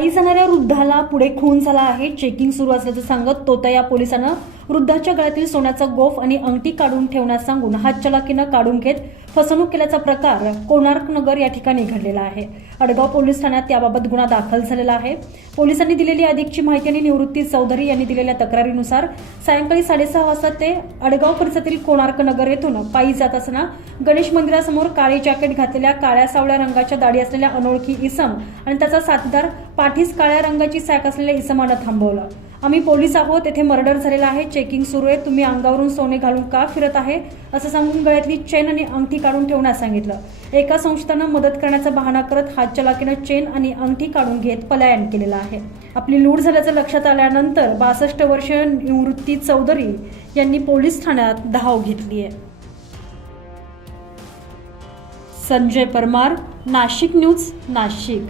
जाणाऱ्या वृद्धाला पुढे खून झाला आहे. चेकिंग सुरू असल्याचं सांगत तोतया पोलिसांना वृद्धाच्या गळ्यातील सोन्याचा गोफ आणि अंगठी काढून ठेवण्यास सांगून हातचलाकीनं काढून घेत फसवणूक केल्याचा प्रकार कोणार्क नगर या ठिकाणी घडलेला आहे. अडगाव पोलीस ठाण्यात याबाबत गुन्हा दाखल झालेला आहे. पोलिसांनी दिलेली अधिकची माहिती आणि निवृत्ती चौधरी यांनी दिलेल्या तक्रारीनुसार सायंकाळी साडेसहा वाजता ते अडगाव परिसरातील कोणार्क नगर येथून पायी जात असताना गणेश मंदिरासमोर काळे जॅकेट घातलेल्या काळ्या सावळ्या रंगाच्या दाढी असलेल्या अनोळखी इसम आणि त्याचा साथीदार पाठीस काळ्या रंगाची सॅक असलेल्या इसमानं थांबवलं. आम्ही पोलीस आहोत येथे मर्डर झालेला आहे चेकिंग सुरू आहे तुम्ही अंगावरून सोने घालून का फिरत आहे? असं सांगून गळ्यातली चेन आणि अंगठी काढून ठेवण्यास सांगितलं. एका संस्थानं मदत करण्याचा बहाणा करत हातचलाकीनं चेन आणि अंगठी काढून घेत पलायन केलेलं आहे. आपली लूट झाल्याचं लक्षात आल्यानंतर बासष्ट वर्षीय निवृत्ती चौधरी यांनी पोलीस ठाण्यात धाव घेतली आहे. संजय परमार नाशिक न्यूज नाशिक.